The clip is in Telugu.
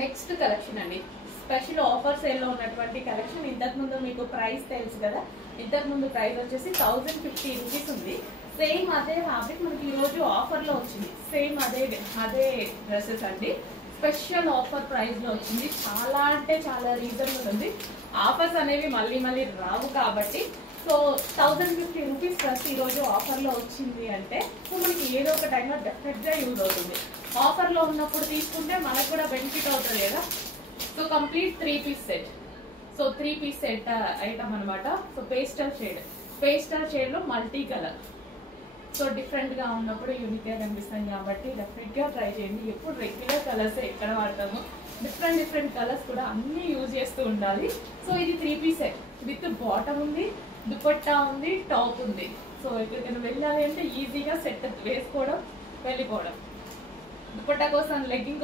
నెక్స్ట్ కలెక్షన్ అండి, స్పెషల్ ఆఫర్ సేల్ లో ఉన్నటువంటి కలెక్షన్. ఇంతకు ముందు మీకు ప్రైస్ తెలుసు కదా, ఇంతకు ముందు ప్రైస్ వచ్చేసి 1050 రూపీస్ ఉంది. సేమ్ అదే ఫ్యాబ్రిక్ మనకి ఈ రోజు ఆఫర్ లో వచ్చింది. సేమ్ అదే డ్రెస్సెస్ అండి, స్పెషల్ ఆఫర్ ప్రైస్ లో వచ్చింది. చాలా అంటే చాలా రీజనబుల్ ఉంది. ఆఫర్స్ అనేవి మళ్ళీ మళ్ళీ రావు కాబట్టి సో 1050 రూపీస్ డ్రెస్ ఈ రోజు ఆఫర్ లో వచ్చింది అంటే సో మనకి ఏదో ఒక టైంలో డెఫినెట్ గా యూజ్ అవుతుంది. ఆఫర్ లో ఉన్నప్పుడు తీసుకుంటే మనకు కూడా బెనిఫిట్ అవుతుంది కదా. So complete 3 piece set. So 3 piece set item అనమాట. సో పేస్టల్ షేడ్ లో మల్టీ కలర్. సో డిఫరెంట్ గా ఉన్నప్పుడు యూనిక్ గా కనిపిస్తాయి కాబట్టి డెఫినెట్ గా ట్రై చేయండి. ఎప్పుడు రెగ్యులర్ కలర్స్ ఎక్కడ వాడతాము, డిఫరెంట్ కలర్స్ కూడా అన్ని యూజ్ చేస్తూ ఉండాలి. సో ఇది 3 పీస్ సెట్ విత్ బాటమ్ ఉంది, దుపట్టా ఉంది, టాప్ ఉంది. సో ఎక్కడికైనా వెళ్ళాలి అంటే ఈజీగా సెట్ వేసుకోవడం, వెళ్ళిపోవడం. దుపట్టా కోసం లెగ్గింగ్